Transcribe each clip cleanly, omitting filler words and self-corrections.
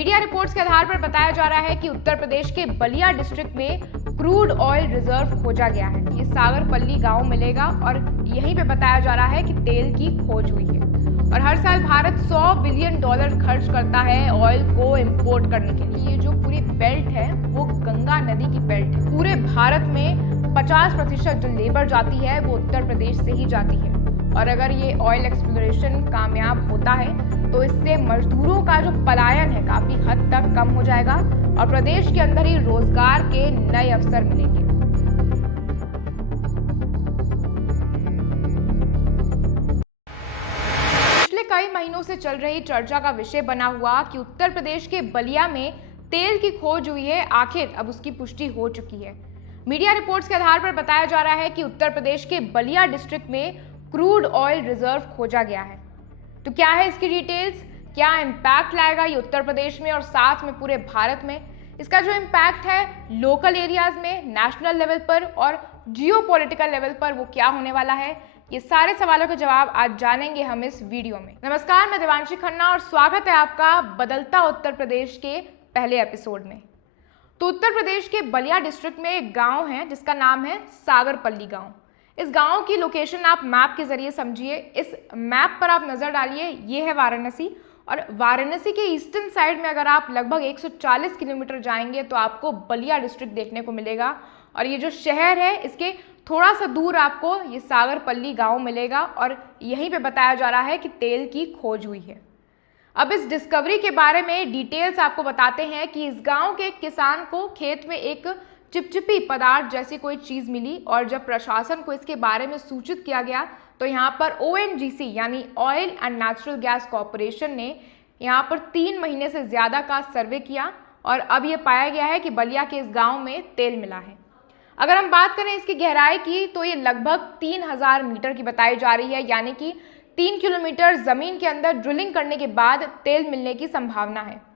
Media reports के आधार पर बताया जा रहा है कि उत्तर प्रदेश के बलिया डिस्ट्रिक्ट में क्रूड ऑयल रिजर्व खोजा गया है। ये सागरपल्ली गांव मिलेगा और यहीं पे बताया जा रहा है कि तेल की खोज हुई है। और हर साल भारत $100 बिलियन खर्च करता है ऑयल को इंपोर्ट करने के लिए। ये जो पूरी बेल्ट है वो गंगा नदी की बेल्ट है। पूरे भारत में 50% जो लेबर जाती है वो उत्तर प्रदेश से ही जाती है। और अगर ये ऑयल एक्सप्लोरेशन कामयाब होता है तो इससे मजदूरों का जो पलायन है काफी हद तक कम हो जाएगा और प्रदेश के अंदर ही रोजगार के नए अवसर मिलेंगे। पिछले कई महीनों से चल रही चर्चा का विषय बना हुआ कि उत्तर प्रदेश के बलिया में तेल की खोज हुई है, आखिर अब उसकी पुष्टि हो चुकी है। मीडिया रिपोर्ट्स के आधार पर बताया जा रहा है कि उत्तर प्रदेश के बलिया डिस्ट्रिक्ट में क्रूड ऑयल रिजर्व खोजा गया है। तो क्या है इसकी डिटेल्स, क्या इम्पैक्ट लाएगा ये उत्तर प्रदेश में और साथ में पूरे भारत में? इसका जो इम्पैक्ट है लोकल एरियाज में, नेशनल लेवल पर और जियोपॉलिटिकल लेवल पर वो क्या होने वाला है, ये सारे सवालों के जवाब आज जानेंगे हम इस वीडियो में। नमस्कार, मैं देवांशी खन्ना और स्वागत है आपका बदलता उत्तर प्रदेश के पहले एपिसोड में। तो उत्तर प्रदेश के बलिया डिस्ट्रिक्ट में एक गाँव है जिसका नाम है सागरपल्ली गाँव। इस गांव की लोकेशन आप मैप के जरिए समझिए। इस मैप पर आप नजर डालिए, ये है वाराणसी और वाराणसी के ईस्टर्न साइड में अगर आप लगभग 140 किलोमीटर जाएंगे तो आपको बलिया डिस्ट्रिक्ट देखने को मिलेगा। और ये जो शहर है इसके थोड़ा सा दूर आपको ये सागरपल्ली गांव मिलेगा और यहीं पे बताया जा रहा है कि तेल की खोज हुई है। अब इस डिस्कवरी के बारे में डिटेल्स आपको बताते हैं कि इस गाँव के किसान को खेत में एक चिपचिपी पदार्थ जैसी कोई चीज़ मिली और जब प्रशासन को इसके बारे में सूचित किया गया तो यहाँ पर ONGC यानी oil and natural gas corporation ने यहाँ पर 3 महीने से ज़्यादा का सर्वे किया और अब ये पाया गया है कि बलिया के इस गांव में तेल मिला है। अगर हम बात करें इसकी गहराई की तो ये लगभग 3000 मीटर की बताई जा रही है, यानी कि 3 किलोमीटर ज़मीन के अंदर ड्रिलिंग करने के बाद तेल मिलने की संभावना है।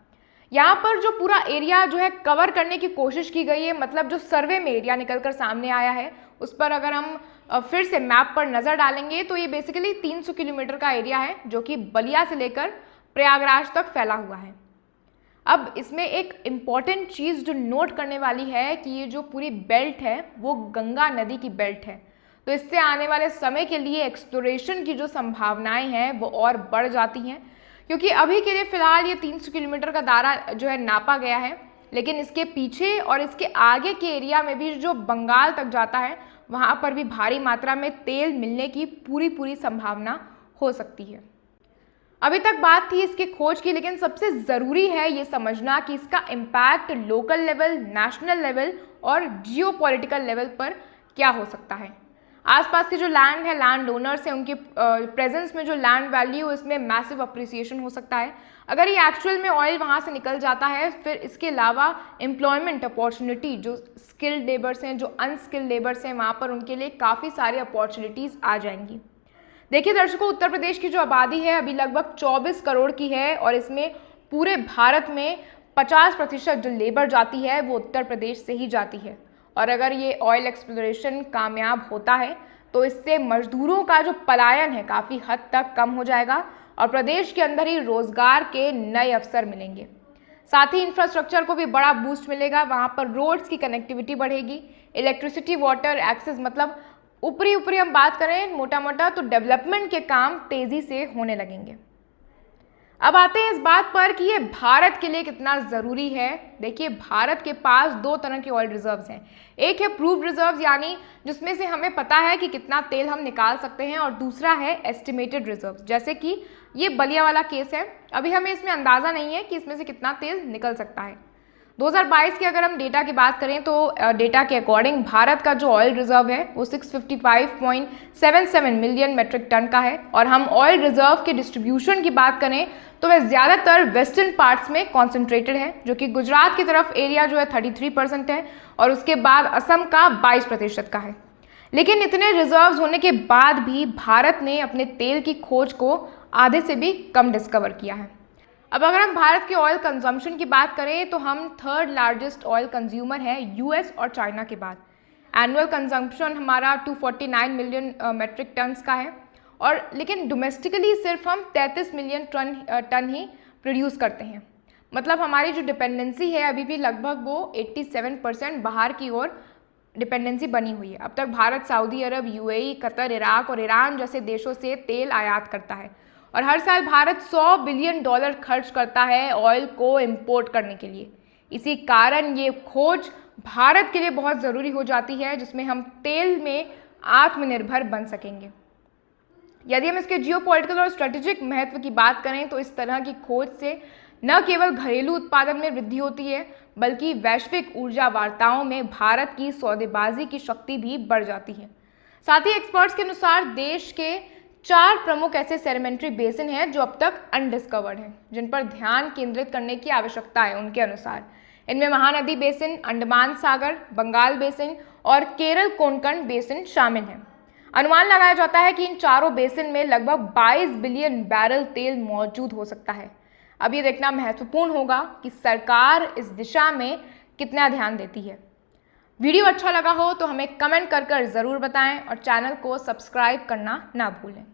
यहाँ पर जो पूरा एरिया जो है कवर करने की कोशिश की गई है, मतलब जो सर्वे में एरिया निकलकर सामने आया है उस पर अगर हम फिर से मैप पर नज़र डालेंगे तो ये बेसिकली 300 किलोमीटर का एरिया है जो कि बलिया से लेकर प्रयागराज तक फैला हुआ है। अब इसमें एक इम्पॉर्टेंट चीज़ जो नोट करने वाली है कि ये जो पूरी बेल्ट है वो गंगा नदी की बेल्ट है, तो इससे आने वाले समय के लिए एक्सप्लोरेशन की जो संभावनाएँ हैं वो और बढ़ जाती हैं, क्योंकि अभी के लिए फ़िलहाल ये 300 किलोमीटर का दायरा जो है नापा गया है, लेकिन इसके पीछे और इसके आगे के एरिया में भी जो बंगाल तक जाता है वहाँ पर भी भारी मात्रा में तेल मिलने की पूरी संभावना हो सकती है। अभी तक बात थी इसकी खोज की, लेकिन सबसे ज़रूरी है ये समझना कि इसका impact local level, national level और जियोपॉलिटिकल लेवल पर क्या हो सकता है। आसपास के जो लैंड है, लैंड ओनर्स हैं, उनके प्रेजेंस में जो लैंड वैल्यू इसमें मैसिव अप्रिसिएशन हो सकता है अगर ये एक्चुअल में ऑयल वहाँ से निकल जाता है। फिर इसके अलावा एम्प्लॉयमेंट अपॉर्चुनिटी, जो स्किल्ड लेबर्स हैं, जो अनस्किल्ड लेबर्स हैं, वहाँ पर उनके लिए काफ़ी सारी अपॉर्चुनिटीज़ आ जाएंगी। देखिए दर्शकों, उत्तर प्रदेश की जो आबादी है अभी लगभग 24 करोड़ की है और इसमें पूरे भारत में 50% जो लेबर जाती है वो उत्तर प्रदेश से ही जाती है। और अगर ये ऑयल एक्सप्लोरेशन कामयाब होता है तो इससे मजदूरों का जो पलायन है काफ़ी हद तक कम हो जाएगा और प्रदेश के अंदर ही रोजगार के नए अवसर मिलेंगे। साथ ही इंफ्रास्ट्रक्चर को भी बड़ा बूस्ट मिलेगा। वहाँ पर रोड्स की कनेक्टिविटी बढ़ेगी, इलेक्ट्रिसिटी, वाटर एक्सेस, मतलब ऊपरी हम बात करें मोटा तो डेवलपमेंट के काम तेज़ी से होने लगेंगे। अब आते हैं इस बात पर कि ये भारत के लिए कितना ज़रूरी है। देखिए, भारत के पास 2 तरह के ऑयल रिजर्व्स हैं। एक है प्रूव्ड रिजर्व्स, यानी जिसमें से हमें पता है कि कितना तेल हम निकाल सकते हैं, और दूसरा है एस्टिमेटेड रिजर्व्स, जैसे कि ये बलिया वाला केस है। अभी हमें इसमें अंदाज़ा नहीं है कि इसमें से कितना तेल निकल सकता है। 2022 के अगर हम डेटा की बात करें तो डेटा के अकॉर्डिंग भारत का जो ऑयल रिजर्व है वो 655.77 मिलियन मेट्रिक टन का है। और हम ऑयल रिजर्व के डिस्ट्रीब्यूशन की बात करें तो वह ज़्यादातर वेस्टर्न पार्ट्स में कॉन्सेंट्रेटेड है, जो कि गुजरात की तरफ एरिया जो है 33% है और उसके बाद असम का 22% का है। लेकिन इतने रिजर्व्स होने के बाद भी भारत ने अपने तेल की खोज को आधे से भी कम डिस्कवर किया है। अब अगर हम भारत के ऑयल कंजम्पशन की बात करें तो हम 3rd लार्जेस्ट ऑयल कंज्यूमर हैं US और चाइना के बाद। एनुअल कंजम्पशन हमारा 249 मिलियन मेट्रिक टन्स का है और लेकिन डोमेस्टिकली सिर्फ हम 33 मिलियन टन ही प्रोड्यूस करते हैं। मतलब हमारी जो डिपेंडेंसी है अभी भी लगभग वो 87% बाहर की ओर डिपेंडेंसी बनी हुई है। अब तक भारत सऊदी अरब, यूएई, कतर, इराक और ईरान जैसे देशों से तेल आयात करता है और हर साल भारत $100 बिलियन खर्च करता है ऑयल को इंपोर्ट करने के लिए। इसी कारण ये खोज भारत के लिए बहुत ज़रूरी हो जाती है, जिसमें हम तेल में आत्मनिर्भर बन सकेंगे। यदि हम इसके जियोपॉलिटिकल और स्ट्रेटेजिक महत्व की बात करें तो इस तरह की खोज से न केवल घरेलू उत्पादन में वृद्धि होती है, बल्कि वैश्विक ऊर्जा वार्ताओं में भारत की सौदेबाजी की शक्ति भी बढ़ जाती है। साथ ही एक्सपर्ट्स के अनुसार देश के 4 प्रमुख ऐसे सेडिमेंट्री बेसिन हैं जो अब तक अनडिस्कवर्ड हैं, जिन पर ध्यान केंद्रित करने की आवश्यकता है। उनके अनुसार इनमें महानदी बेसिन, अंडमान सागर, बंगाल बेसिन और केरल कोंकण बेसिन शामिल हैं। अनुमान लगाया जाता है कि इन चारों बेसिन में लगभग 22 बिलियन बैरल तेल मौजूद हो सकता है। अब ये देखना महत्वपूर्ण होगा कि सरकार इस दिशा में कितना ध्यान देती है। वीडियो अच्छा लगा हो तो हमें कमेंट कर ज़रूर बताएं और चैनल को सब्सक्राइब करना ना भूलें।